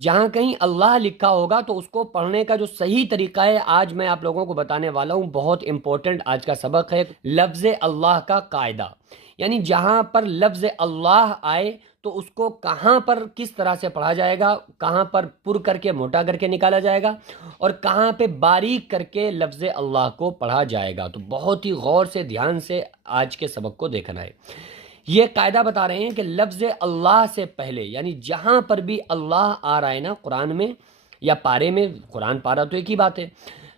جہاں کہیں اللہ لکھا ہوگا تو اس کو پڑھنے کا جو صحیح طریقہ ہے آج میں آپ لوگوں کو بتانے والا ہوں۔ بہت امپورٹنٹ آج کا سبق ہے لفظ اللہ کا قاعدہ، یعنی جہاں پر لفظ اللہ آئے تو اس کو کہاں پر کس طرح سے پڑھا جائے گا، کہاں پر پر کر کے موٹا کر کے نکالا جائے گا، اور کہاں پہ باریک کر کے لفظ اللہ کو پڑھا جائے گا۔ تو بہت ہی غور سے دھیان سے آج کے سبق کو دیکھنا ہے۔ یہ قاعدہ بتا رہے ہیں کہ لفظ اللہ سے پہلے، یعنی جہاں پر بھی اللہ آ رہا ہے نا قرآن میں یا پارے میں، قرآن پارہ تو ایک ہی بات ہے،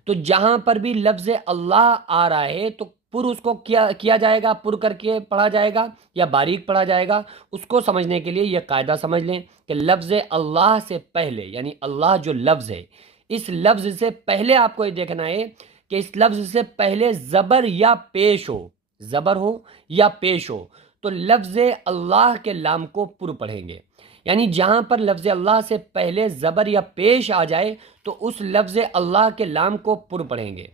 تو جہاں پر بھی لفظ اللہ آ رہا ہے تو پر اس کو کیا جائے گا، پر کر کے پڑھا جائے گا یا باریک پڑھا جائے گا۔ اس کو سمجھنے کے لیے یہ قاعدہ سمجھ لیں کہ لفظ اللہ سے پہلے، یعنی اللہ جو لفظ ہے، اس لفظ سے پہلے آپ کو یہ دیکھنا ہے کہ اس لفظ سے پہلے زبر یا پیش ہو، زبر ہو یا پیش ہو تو لفظ اللہ کے لام کو پر پڑھیں گے۔ یعنی جہاں پر لفظ اللہ سے پہلے زبر یا پیش آ جائے تو اس لفظ اللہ کے لام کو پر پڑھیں گے،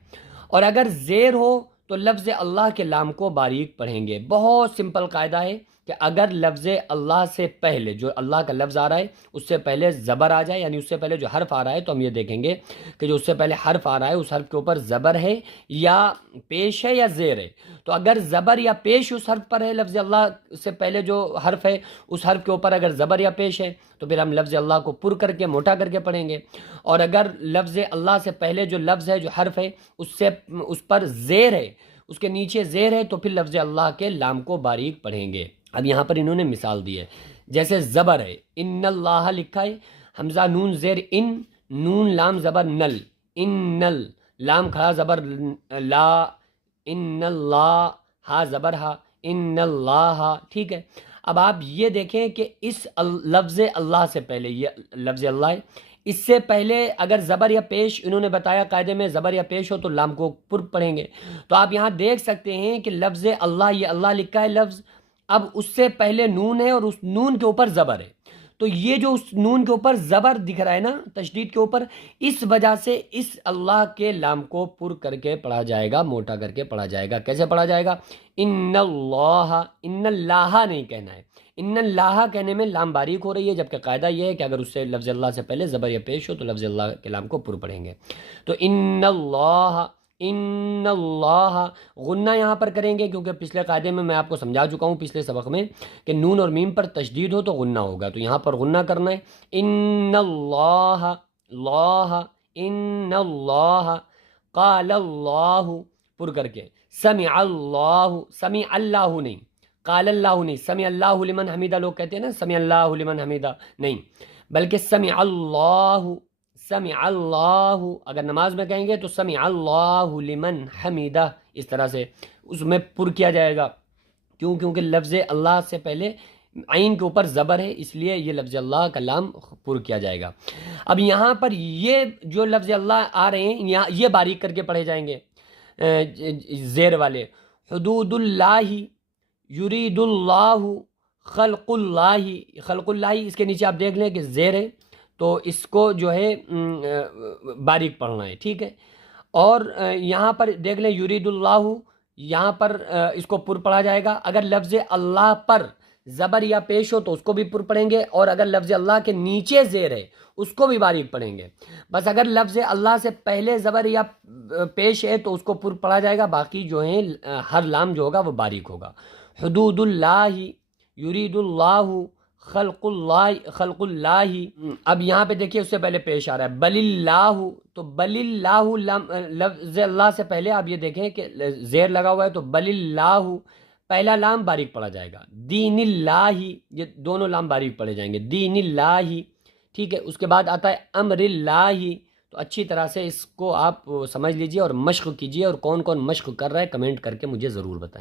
اور اگر زیر ہو تو لفظ اللہ کے لام کو باریک پڑھیں گے۔ بہت سمپل قاعدہ ہے کہ اگر لفظ اللہ سے پہلے جو اللہ کا لفظ آ رہا ہے اس سے پہلے زبر آ جائے، یعنی اس سے پہلے جو حرف آ رہا ہے، تو ہم یہ دیکھیں گے کہ جو اس سے پہلے حرف آ رہا ہے اس حرف کے اوپر زبر ہے یا پیش ہے یا زیر ہے۔ تو اگر زبر یا پیش اس حرف پر ہے، لفظ اللہ سے پہلے جو حرف ہے اس حرف کے اوپر اگر زبر یا پیش ہے تو پھر ہم لفظ اللہ کو پر کر کے موٹا کر کے پڑھیں گے، اور اگر لفظ اللہ سے پہلے جو لفظ ہے جو حرف ہے اس پر زیر ہے، اس کے نیچے زیر ہے، تو پھر لفظ اللہ کے لام کو باریک پڑھیں گے۔ اب یہاں پر انہوں نے مثال دی ہے، جیسے زبر ہے، ان اللہ لکھا ہے، حمزہ نون زیر ان، نون لام زبر نل، ان نل، لام کھڑا زبر لا، ان اللہ، ہا زبر ہا، ان اللہ، ٹھیک ہے۔ اب آپ یہ دیکھیں کہ اس لفظ اللہ سے پہلے، یہ لفظ اللہ ہے، اس سے پہلے اگر زبر یا پیش، انہوں نے بتایا قاعدے میں زبر یا پیش ہو تو لام کو پر پڑھیں گے۔ تو آپ یہاں دیکھ سکتے ہیں کہ لفظ اللہ، یہ اللہ لکھا ہے لفظ، اب اس سے پہلے نون ہے اور اس نون کے اوپر زبر ہے، تو یہ جو اس نون کے اوپر زبر دکھ رہا ہے نا تشدید کے اوپر، اس وجہ سے اس اللہ کے لام کو پر کر کے پڑھا جائے گا، موٹا کر کے پڑھا جائے گا۔ کیسے پڑھا جائے گا؟ ان اللہ، ان اللہ نہیں کہنا ہے، ان اللہ کہنے میں لام باریک ہو رہی ہے، جبکہ قاعدہ یہ ہے کہ اگر اس سے لفظ اللہ سے پہلے زبر یا پیش ہو تو لفظ اللہ کے لام کو پر پڑھیں گے۔ تو ان اللہ، ان اللہ، غنہ یہاں پر کریں گے کیونکہ پچھلے قاعدے میں آپ کو سمجھا چکا ہوں پچھلے سبق میں کہ نون اور میم پر تشدید ہو تو غنہ ہوگا، تو یہاں پر غنہ کرنا ہے۔ ان اللہ، اللہ، ان اللہ، قال اللہ، پر کر کے، سمع اللہ، سمع اللہ نہیں، قال اللہ نہیں، سمع اللہ لمن حمیدہ لوگ کہتے ہیں نا، سمع اللہ لمن حمیدہ نہیں، بلکہ سمع اللہ، سمع اللہ، اگر نماز میں کہیں گے تو سمع اللہ لمن حمیدہ، اس طرح سے اس میں پر کیا جائے گا۔ کیوں؟ کیونکہ لفظ اللہ سے پہلے عین کے اوپر زبر ہے، اس لیے یہ لفظ اللہ کا لام پر کیا جائے گا۔ اب یہاں پر یہ جو لفظ اللہ آ رہے ہیں یہاں یہ باریک کر کے پڑھے جائیں گے، زیر والے، حدود اللہ، یرید اللہ، خلق اللہ، خلق اللہ، اس کے نیچے آپ دیکھ لیں کہ زیر ہے تو اس کو جو ہے باریک پڑھنا ہے، ٹھیک ہے۔ اور یہاں پر دیکھ لیں یرید اللہ، یہاں پر اس کو پر پڑھا جائے گا۔ اگر لفظ اللہ پر زبر یا پیش ہو تو اس کو بھی پر پڑھیں گے، اور اگر لفظ اللہ کے نیچے زیر ہے اس کو بھی باریک پڑھیں گے۔ بس اگر لفظ اللہ سے پہلے زبر یا پیش ہے تو اس کو پر پڑھا جائے گا، باقی جو ہیں ہر لام جو ہوگا وہ باریک ہوگا۔ حدود اللہ، یرید اللہ، خلق اللہ، خلق اللہ۔ اب یہاں پہ دیکھیے اس سے پہلے پیش آ رہا ہے بل اللہ، تو بل اللہ، لفظ اللہ سے پہلے آپ یہ دیکھیں کہ زیر لگا ہوا ہے تو بل اللہ، پہلا لام باریک پڑھا جائے گا۔ دین اللہ، یہ دونوں لام باریک پڑھے جائیں گے، دین اللہ، ٹھیک ہے۔ اس کے بعد آتا ہے امر اللہ، تو اچھی طرح سے اس کو آپ سمجھ لیجئے اور مشق کیجئے، اور کون کون مشق کر رہا ہے کمنٹ کر کے مجھے ضرور بتائیں۔